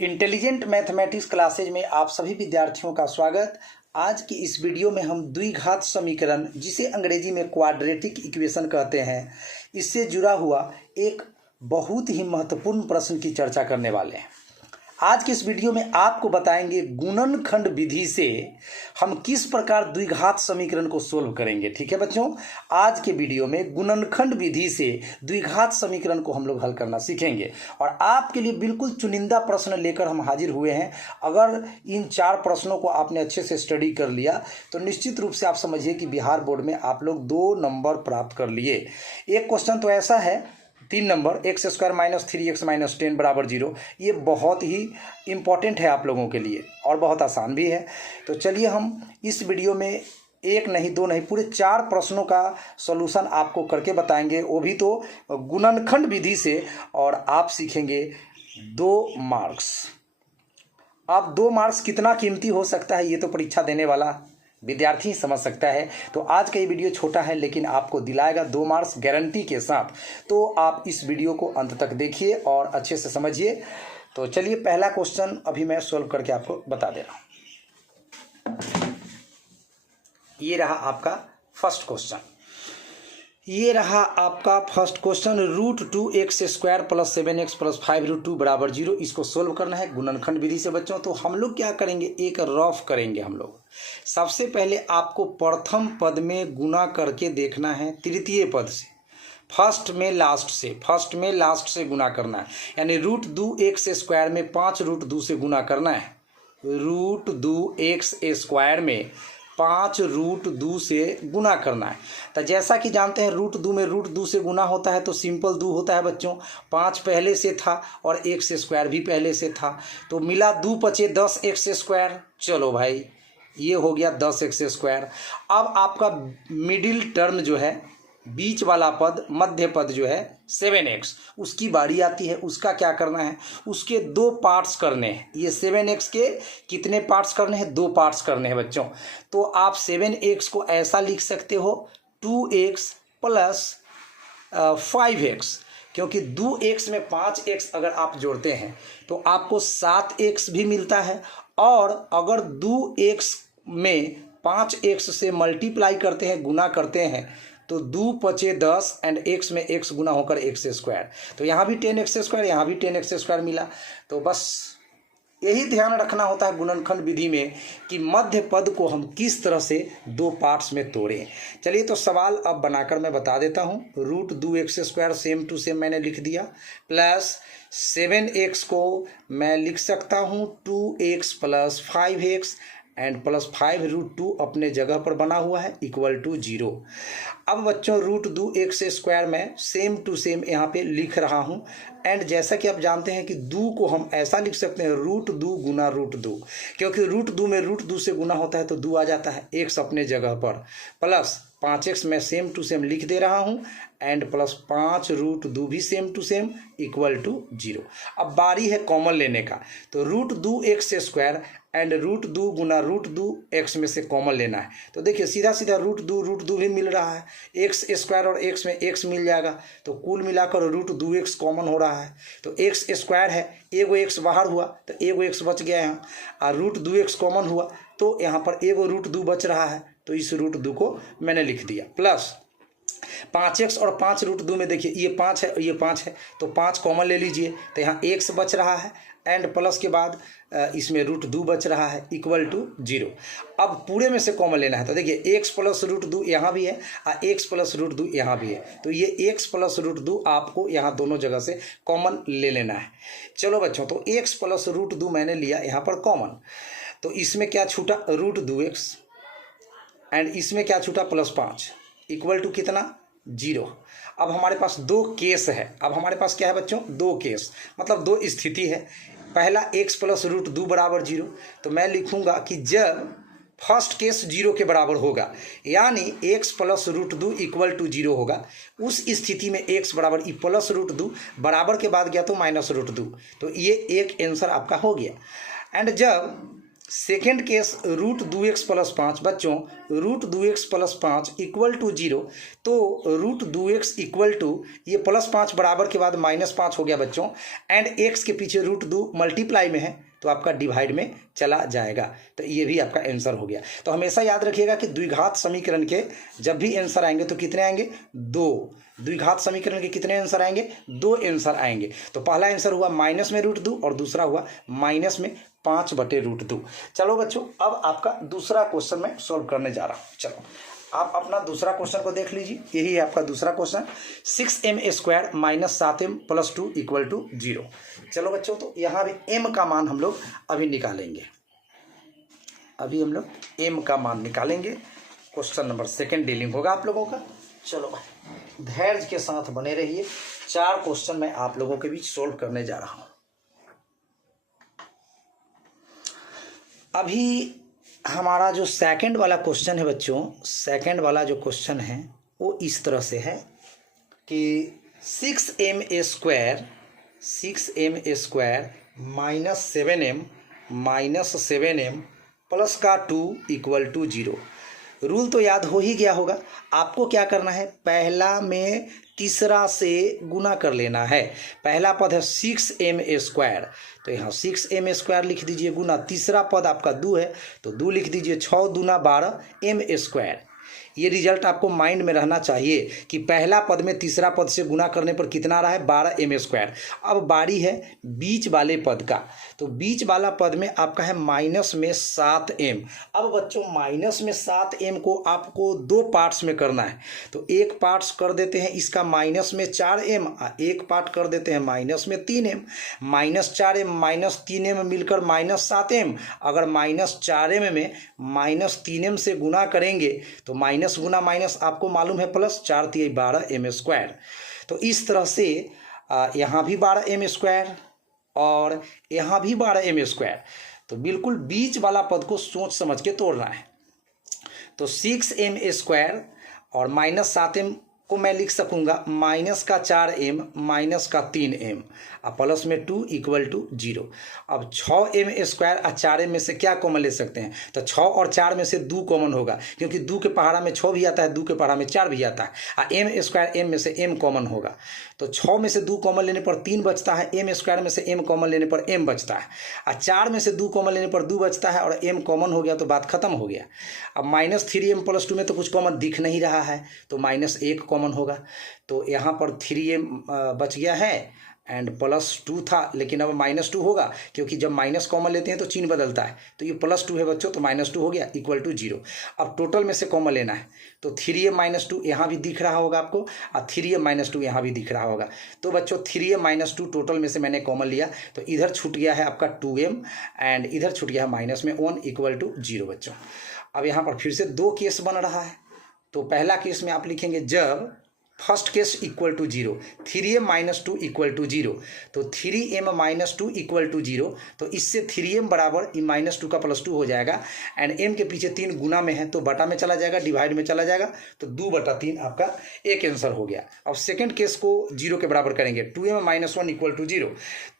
Intelligent mathematics classes में आप सभी विद्यार्थियों का स्वागत। आज की इस वीडियो में हम द्विघात समीकरण, जिसे अंग्रेजी में क्वाड्रेटिक इक्वेशन कहते हैं, इससे जुड़ा हुआ एक बहुत ही महत्वपूर्ण प्रश्न की चर्चा करने वाले हैं। आज के इस वीडियो में आपको बताएंगे गुणनखंड विधि से हम किस प्रकार द्विघात समीकरण को सोल्व करेंगे। ठीक है बच्चों, आज के वीडियो में गुणनखंड विधि से द्विघात समीकरण को हम लोग हल करना सीखेंगे और आपके लिए बिल्कुल चुनिंदा प्रश्न लेकर हम हाजिर हुए हैं। अगर इन 4 प्रश्नों को आपने अच्छे से स्टडी कर लिया तो निश्चित रूप से आप समझिए कि बिहार बोर्ड में आप लोग 2 नंबर प्राप्त कर लिए। एक क्वेश्चन तो ऐसा है 3 नंबर, x² - 3x - 10 = 0। ये बहुत ही इम्पॉर्टेंट है आप लोगों के लिए और बहुत आसान भी है। तो चलिए हम इस वीडियो में एक नहीं, 2 नहीं, पूरे 4 प्रश्नों का सॉल्यूशन आपको करके बताएंगे, वो भी तो गुणनखंड विधि से। और आप सीखेंगे 2 मार्क्स। अब 2 मार्क्स कितना कीमती हो सकता है ये तो परीक्षा देने वाला विद्यार्थी समझ सकता है। तो आज का ये वीडियो छोटा है लेकिन आपको दिलाएगा 2 मार्क्स गारंटी के साथ। तो आप इस वीडियो को अंत तक देखिए और अच्छे से समझिए। तो चलिए पहला क्वेश्चन अभी मैं सोल्व करके आपको बता दे रहा हूँ। ये रहा आपका फर्स्ट क्वेश्चन। ये रहा आपका फर्स्ट क्वेश्चन। √2x² + 7x + 5√2 = 0। इसको सोल्व करना है गुणनखंड विधि से बच्चों। तो हम लोग क्या करेंगे, एक रफ करेंगे हम लोग। सबसे पहले आपको प्रथम पद में गुना करके देखना है तृतीय पद से, फर्स्ट में लास्ट से गुना करना है। यानी √2x² में 5√2 से गुना करना है। √2x² में 5√2 से गुना करना है। तो जैसा कि जानते हैं √2 में √2 से गुना होता है तो सिंपल 2 होता है बच्चों। 5 पहले से था और x² भी पहले से था, तो मिला 2 × 5 = 10x²। चलो भाई, ये हो गया 10x²। अब आपका मिडिल टर्म जो है, बीच वाला पद, मध्य पद जो है 7x, उसकी बारी आती है। उसका क्या करना है, उसके 2 पार्ट्स करने हैं। ये 7x के कितने पार्ट्स करने हैं, 2 पार्ट्स करने हैं बच्चों। तो आप 7x को ऐसा लिख सकते हो 2x + 5x, क्योंकि 2x में 5x अगर आप जोड़ते हैं तो आपको 7x भी मिलता है। और अगर 2x में 5x से मल्टीप्लाई करते हैं, गुना करते हैं, तो 2 × 5 = 10 एंड x में x गुना होकर x²। तो यहाँ भी 10x², यहाँ भी 10x² मिला। तो बस यही ध्यान रखना होता है गुणनखंड विधि में कि मध्य पद को हम किस तरह से 2 पार्ट्स में तोड़ें। चलिए तो सवाल अब बनाकर मैं बता देता हूँ। √2x² सेम टू सेम मैंने लिख दिया, प्लस 7x को मैं लिख सकता हूँ 2x + 5x एंड प्लस 5√2 अपने जगह पर बना हुआ है = 0। अब बच्चों √2x² में सेम टू सेम यहाँ पे लिख रहा हूँ। एंड जैसा कि आप जानते हैं कि 2 को हम ऐसा लिख सकते हैं √2 × √2, क्योंकि √2 में √2 से गुना होता है तो 2 आ जाता है, x अपने जगह पर, प्लस 5x में सेम टू सेम लिख दे रहा हूँ एंड प्लस 5√2 भी सेम टू सेम = 0। अब बारी है कॉमन लेने का। तो √2x² एंड √2 × √2 x में से कॉमन लेना है। तो देखिए सीधा सीधा √2 भी मिल रहा है, x² और x में x मिल जाएगा, तो कुल मिलाकर √2x कॉमन हो रहा है। तो x² है, एगो x बाहर हुआ तो एगो x बच गया यहाँ, और √2x कॉमन हुआ तो यहाँ पर एगो √2 बच रहा है, तो इस √2 को मैंने लिख दिया। प्लस 5x और 5√2 में देखिए ये 5 है और ये 5 है, तो 5 कॉमन ले लीजिए, तो यहाँ x बच रहा है एंड प्लस के बाद इसमें √2 बच रहा है = 0। अब पूरे में से कॉमन लेना है, तो देखिए x + √2 यहाँ भी है और x + √2 यहाँ भी है, तो ये x + √2 आपको यहाँ दोनों जगह से कॉमन ले लेना है। चलो बच्चों, तो x + √2 मैंने लिया यहाँ पर कॉमन, तो इसमें क्या छूटा √2x एंड इसमें क्या छूटा +5 = कितना 0। अब हमारे पास 2 केस है। अब हमारे पास क्या है बच्चों, 2 केस, मतलब 2 स्थिति है। पहला x + √2 = 0, तो मैं लिखूंगा कि जब फर्स्ट केस 0 के बराबर होगा, यानी x + √2 = 0 होगा, उस स्थिति में x बराबर +√2 बराबर के बाद गया तो -√2, तो ये एक आंसर आपका हो गया। एंड जब second case root 2x plus 5 बच्चों, root 2x plus 5 equal to 0, तो रूट 2x इक्वल टू ये प्लस 5 बराबर के बाद माइनस 5 हो गया बच्चों, एंड x के पीछे रूट 2 मल्टीप्लाई में है तो आपका डिवाइड में चला जाएगा, तो ये भी आपका आंसर हो गया। तो हमेशा याद रखिएगा कि द्विघात समीकरण के जब भी आंसर आएंगे तो कितने आएंगे, 2। द्विघात समीकरण के कितने आंसर आएंगे, 2 आंसर आएंगे। तो पहला आंसर हुआ माइनस में रूट 2 और दूसरा हुआ माइनस में 5/√2। चलो बच्चों, अब आपका दूसरा क्वेश्चन मैं सॉल्व करने जा रहा हूँ। चलो आप अपना दूसरा क्वेश्चन को देख लीजिए, यही है आपका दूसरा क्वेश्चन, 6m² - 7m + 2 = 0। चलो बच्चों, तो यहाँ भी m का मान हम लोग अभी निकालेंगे, अभी हम लोग m का मान निकालेंगे। क्वेश्चन नंबर 2 डीलिंग होगा आप लोगों का। चलो भाई धैर्य के साथ बने रहिए, 4 क्वेश्चन मैं आप लोगों के बीच सोल्व करने जा रहा हूँ। अभी हमारा जो सेकंड वाला क्वेश्चन है बच्चों, सेकंड वाला जो क्वेश्चन है वो इस तरह से है कि 6m² - 7m प्लस का 2 = 0। रूल तो याद हो ही गया होगा। आपको क्या करना है, पहला में तीसरा से गुना कर लेना है। पहला पद है 6m², तो यहाँ 6m² लिख दीजिए, गुना तीसरा पद आपका 2 है तो 2 लिख दीजिए, 6 दूना 12 m²। ये रिजल्ट आपको माइंड में रहना चाहिए कि पहला पद में तीसरा पद से गुना करने पर कितना आ रहा है, 12m²। अब बारी है बीच वाले पद का, तो बीच वाला पद में आपका है माइनस में 7m। अब बच्चों माइनस में 7m को आपको 2 पार्ट्स में करना है, तो एक पार्ट्स कर देते हैं इसका माइनस में 4m, एक पार्ट कर देते हैं माइनस में 3m। -4m -3m मिलकर -7m। अगर -4m में -3m से गुना करेंगे तो माइनस गुना माइनस आपको मालूम है प्लस, 4 × 12m²। तो इस तरह से यहाँ भी 12m² और यहाँ भी 12m²। तो बिल्कुल बीच वाला पद को सोच समझ के तोड़ना है। तो 6m² और -7m को मैं लिख सकूंगा -4m -3m और प्लस में 2 = 0। अब 6m² और 4m में से क्या कॉमन ले सकते हैं, तो 6 और 4 में से 2 कॉमन होगा, क्योंकि 2 के पहाड़ा में 6 भी आता है, 2 के पहाड़ा में 4 भी आता है, और m² m में से m कॉमन होगा। तो 6 में से 2 कॉमन लेने पर 3 बचता है, m² में से m कॉमन लेने पर m बचता है, और 4 में से 2 कॉमन लेने पर 2 बचता है और m कॉमन हो गया तो बात खत्म हो गया। अब -3m + 2 में तो कुछ कॉमन दिख नहीं रहा है, तो -1 कॉमन होगा, तो यहाँ पर 3m बच गया है एंड +2 था, लेकिन अब -2 होगा, क्योंकि जब माइनस कॉमन लेते हैं तो चिन्ह बदलता है, तो ये +2 है बच्चों, तो -2 हो गया = 0। अब टोटल में से कॉमन लेना है, तो 3m - 2 यहाँ भी दिख रहा होगा आपको, और 3m - 2 यहाँ भी दिख रहा होगा। तो बच्चों 3m - 2 टोटल में से मैंने कॉमन लिया, तो इधर छूट गया है आपका 2m एंड इधर छूट गया है -1 = 0 बच्चों। अब यहाँ पर फिर से 2 केस बन रहा है। तो पहला केस में आप लिखेंगे जब फर्स्ट केस = 0, 3m - 2 = 0, तो 3m - 2 = 0, तो इससे 3m बराबर -2 का +2 हो जाएगा, एंड m के पीछे 3 गुना में है तो बटा में चला जाएगा, डिवाइड में चला जाएगा, तो 2/3 आपका एक आंसर हो गया। अब सेकंड केस को 0 के बराबर करेंगे, 2m - 1 = 0,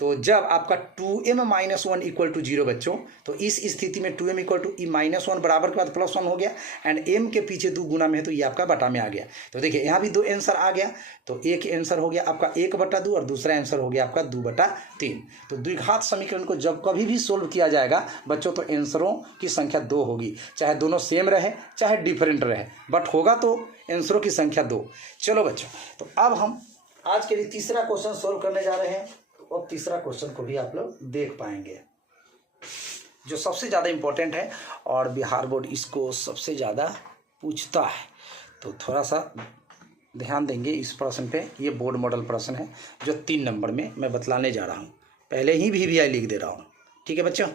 तो जब आपका 2m - 1 = 0 बच्चों, तो इस स्थिति में 2m = -1 बराबर के बाद +1 हो गया, एंड m के पीछे 2 गुना में है तो ये आपका बटा में आ गया। तो देखिए यहाँ भी 2 आंसर आ गया, तो एक आंसर हो गया आपका 1/2 और दूसरा आंसर हो गया आपका 2/3। तो द्विघात समीकरण को जब कभी भी सोल्व किया जाएगा बच्चों, तो आंसरों की संख्या 2 होगी, चाहे दोनों सेम रहे चाहे डिफरेंट रहे, बट होगा तो आंसरों की संख्या 2। चलो बच्चों, तो अब हम आज के लिए तीसरा क्वेश्चन सोल्व करने जा रहे हैं। तो अब तीसरा क्वेश्चन को भी आप लोग देख पाएंगे, जो सबसे ज़्यादा इम्पोर्टेंट है और बिहार बोर्ड इसको सबसे ज़्यादा पूछता है, तो थोड़ा सा ध्यान देंगे इस प्रश्न पे। ये बोर्ड मॉडल प्रश्न है जो 3 नंबर में मैं बतलाने जा रहा हूँ, पहले ही VVI लिख दे रहा हूँ, ठीक है बच्चों।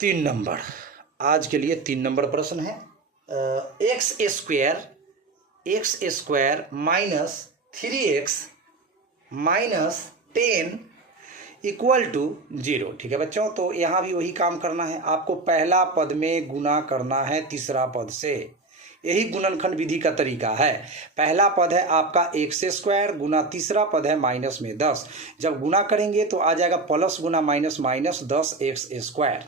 3 नंबर आज के लिए 3 नंबर प्रश्न है। x² - 3x - 10 = 0, ठीक है बच्चों। तो यहाँ भी वही काम करना है, आपको पहला पद में गुना करना है तीसरा पद से, यही गुणनखंड विधि का तरीका है। पहला पद है आपका x² गुना तीसरा पद है -10, जब गुना करेंगे तो आ जाएगा प्लस गुना माइनस -10x²।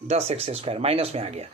10x² माइनस में आ गया।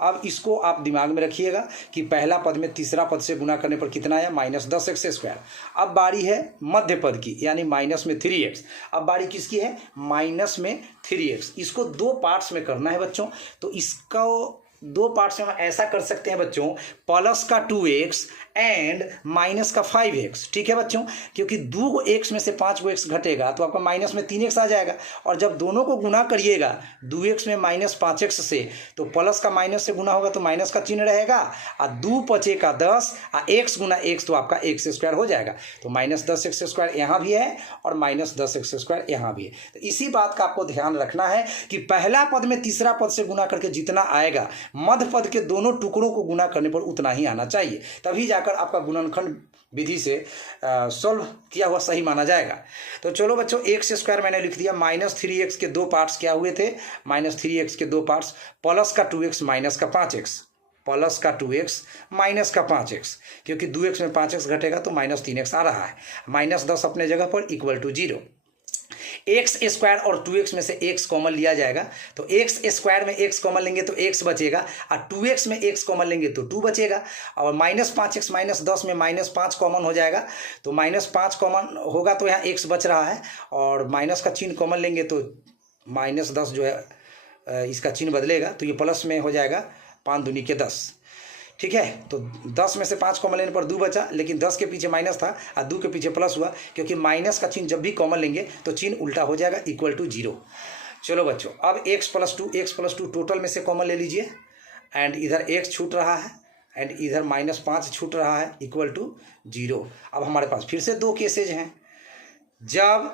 अब इसको आप दिमाग में रखिएगा कि पहला पद में तीसरा पद से गुना करने पर कितना आया, -10x²। अब बारी है मध्य पद की, यानी माइनस में 3x। अब बारी किसकी है, माइनस में 3x। इसको दो पार्ट्स में करना है बच्चों। तो इसको दो पार्ट्स में हम ऐसा कर सकते हैं बच्चों, प्लस का 2x एंड माइनस का 5x। ठीक है बच्चों, क्योंकि 2 x में से 5 x घटेगा तो आपका माइनस में 3x आ जाएगा। और जब दोनों को गुना करिएगा 2x में -5x से, तो प्लस का माइनस से गुना होगा तो माइनस का चिन्ह रहेगा, और 2 पचे का 10 और x गुना x तो आपका x² हो जाएगा। तो -10x² यहाँ भी है और -10x² यहाँ भी है। तो इसी बात का आपको ध्यान रखना है कि पहला पद में तीसरा पद से गुना करके जितना आएगा, मध्य पद के दोनों टुकड़ों को गुना करने पर उतना ही आना चाहिए, तभी जाकर आपका गुणनखंड विधि से सॉल्व किया हुआ सही माना जाएगा। तो चलो बच्चों, x² मैंने लिख दिया। -3x के दो पार्ट्स क्या हुए थे, -3x के दो पार्ट्स, प्लस का 2x माइनस का 5x, प्लस का 2x माइनस का 5x, क्योंकि 2x में 5x घटेगा तो -3x आ रहा है। -10 अपने जगह पर इक्वल टू 0। x² और 2x में से x कॉमन लिया जाएगा, तो x² में x कॉमन लेंगे तो x बचेगा, और 2x में x कॉमन लेंगे तो 2 बचेगा, और -5x -10 में -5 कॉमन हो जाएगा, तो -5 कॉमन होगा तो यहाँ x बच रहा है, और माइनस का चिन्ह कॉमन लेंगे तो -10 जो है इसका चिन्ह बदलेगा, तो ये प्लस में हो जाएगा 5 दूनी के 10। ठीक है, तो 10 में से 5 कॉमन लेने पर 2 बचा, लेकिन 10 के पीछे माइनस था और 2 के पीछे प्लस हुआ, क्योंकि माइनस का चिन्ह जब भी कॉमन लेंगे तो चिन्ह उल्टा हो जाएगा, इक्वल टू 0। चलो बच्चों, अब x+2 टोटल में से कॉमन ले लीजिए, एंड इधर x छूट रहा है एंड इधर -5 छूट रहा है, इक्वल टू 0। अब हमारे पास फिर से दो केसेज हैं। जब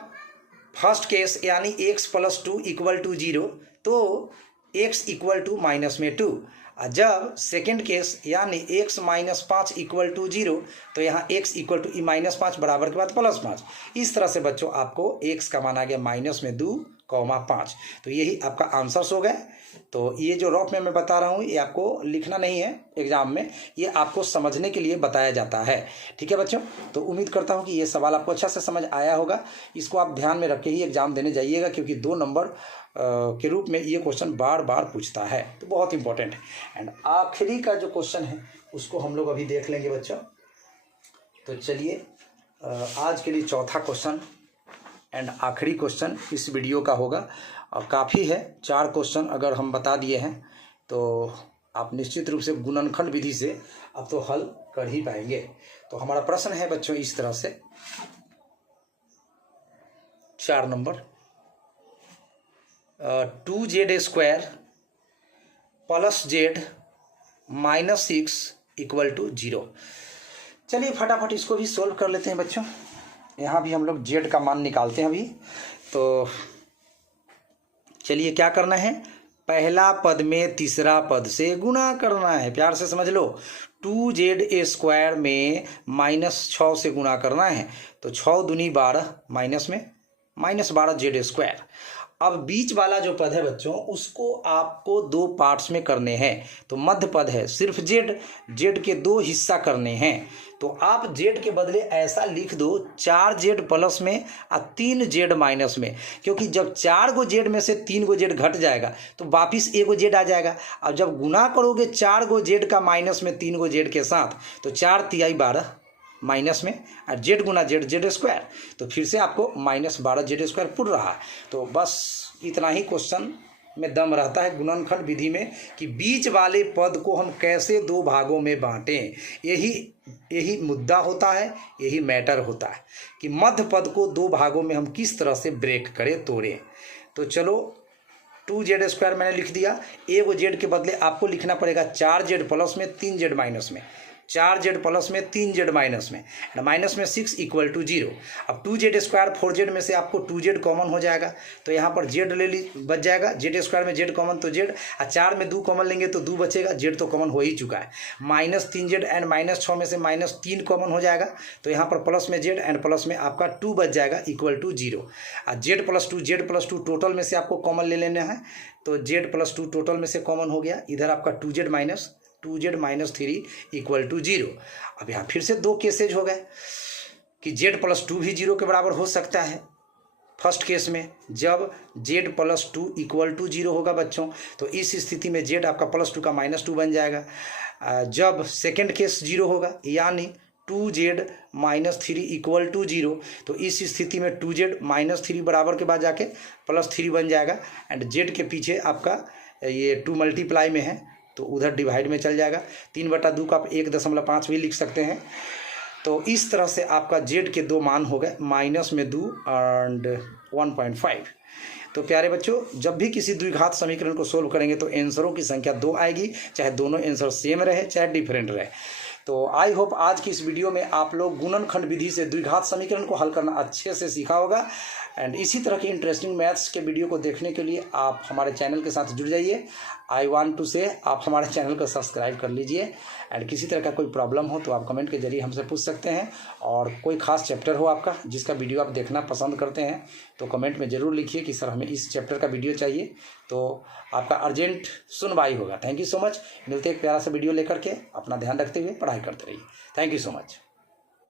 फर्स्ट केस यानी x+2 इक्वल टू 0 तो x इक्वल टू -2, और जब सेकेंड केस यानी x -5 इक्वल टू 0 तो यहाँ x इक्वल टू -5 बराबर के बाद +5। इस तरह से बच्चों आपको x का मान आ गया -2,5। तो यही आपका आंसर्स हो गए। तो ये जो रफ में मैं बता रहा हूँ ये आपको लिखना नहीं है एग्जाम में, ये आपको समझने के लिए बताया जाता है। ठीक है बच्चों, तो उम्मीद करता हूँ कि ये सवाल आपको अच्छा से समझ आया होगा। इसको आप ध्यान में रख के ही एग्जाम देने जाइएगा, क्योंकि 2 नंबर के रूप में ये क्वेश्चन बार बार पूछता है, तो बहुत इंपॉर्टेंट है। एंड आखिरी का जो क्वेश्चन है उसको हम लोग अभी देख लेंगे बच्चों। तो चलिए, आज के लिए चौथा क्वेश्चन एंड आखिरी क्वेश्चन इस वीडियो का होगा, और काफ़ी है, 4 क्वेश्चन अगर हम बता दिए हैं तो आप निश्चित रूप से गुणनखंड विधि से अब तो हल कर ही पाएंगे। तो हमारा प्रश्न है बच्चों इस तरह से, 4 number, 2z² + z -6 equal to 0। चलिए फटाफट इसको भी सोल्व कर लेते हैं बच्चों। यहाँ भी हम लोग z का मान निकालते हैं अभी। तो चलिए क्या करना है, पहला पद में तीसरा पद से गुना करना है, प्यार से समझ लो। 2z² में -6 से गुना करना है, तो 6 दूनी 12 माइनस में -12z²। अब बीच वाला जो पद है बच्चों उसको आपको 2 पार्ट्स में करने हैं। तो मध्य पद है सिर्फ z के 2 हिस्सा करने हैं। तो आप z के बदले ऐसा लिख दो 4z प्लस में और 3z माइनस में, क्योंकि जब 4 गो z में से 3 गो z घट जाएगा तो वापिस 1 गो z आ जाएगा। अब जब गुना करोगे 4 गो z का माइनस में 3 गो z के साथ, तो 4 तिहाई 12 माइनस में और z गुना z² तो फिर से आपको -12z² पुर रहा है। तो बस इतना ही क्वेश्चन में दम रहता है गुणनखंड विधि में, कि बीच वाले पद को हम कैसे 2 भागों में बांटें। यही मुद्दा होता है, यही मैटर होता है कि मध्य पद को 2 भागों में हम किस तरह से ब्रेक करें, तोड़ें। तो चलो 2z² मैंने लिख दिया, 1 z के बदले आपको लिखना पड़ेगा 4z प्लस में 3z माइनस में, 4z प्लस में 3z माइनस में, माइनस में 6 इक्वल टू 0। अब 2z² 4z में से आपको 2z कॉमन हो जाएगा, तो यहाँ पर z ले ली बच जाएगा, z² में z कॉमन तो z, और 4 में 2 कॉमन लेंगे तो 2 बचेगा, z तो कॉमन हो ही चुका है। -3z एंड -6 में से -3 कॉमन हो जाएगा, तो यहाँ पर प्लस में z एंड प्लस में आपका 2 बच जाएगा इक्वल टू 0। और z+2 टोटल में से आपको कॉमन ले लेना है, तो z+2 टोटल में से कॉमन हो गया, इधर आपका 2z - 3 इक्वल टू 0। अब यहाँ फिर से 2 केसेज हो गए कि z+2 भी 0 के बराबर हो सकता है, फर्स्ट केस में जब z प्लस 2 इक्वल टू 0 होगा बच्चों, तो इस स्थिति में z आपका -2 का -2 बन जाएगा। जब सेकेंड केस 0 होगा यानी 2z -3 इक्वल टू 0, तो इस स्थिति में 2z -3 बराबर के बाद जाके +3 बन जाएगा। एंड z के पीछे आपका ये 2 मल्टीप्लाई में है तो उधर डिवाइड में चल जाएगा। 3/2 का आप 1.5 भी लिख सकते हैं। तो इस तरह से आपका z के दो मान हो गए, -2 एंड 1.5। तो प्यारे बच्चों, जब भी किसी द्विघात समीकरण को सोल्व करेंगे तो आंसरों की संख्या 2 आएगी, चाहे दोनों आंसर सेम रहे चाहे डिफरेंट रहे। तो आई होप आज की इस वीडियो में आप लोग गुणनखंड विधि से द्विघात समीकरण को हल करना अच्छे से सीखा होगा। एंड इसी तरह के इंटरेस्टिंग मैथ्स के वीडियो को देखने के लिए आप हमारे चैनल के साथ जुड़ जाइए। आई वांट टू से आप हमारे चैनल को सब्सक्राइब कर लीजिए। एंड किसी तरह का कोई प्रॉब्लम हो तो आप कमेंट के जरिए हमसे पूछ सकते हैं, और कोई खास चैप्टर हो आपका जिसका वीडियो आप देखना पसंद करते हैं तो कमेंट में ज़रूर लिखिए कि सर हमें इस चैप्टर का वीडियो चाहिए, तो आपका अर्जेंट सुनवाई होगा। Thank you so much. मिलते एक प्यारा सा वीडियो लेकर के, अपना ध्यान रखते हुए पढ़ाई करते रहिए। Thank you so much.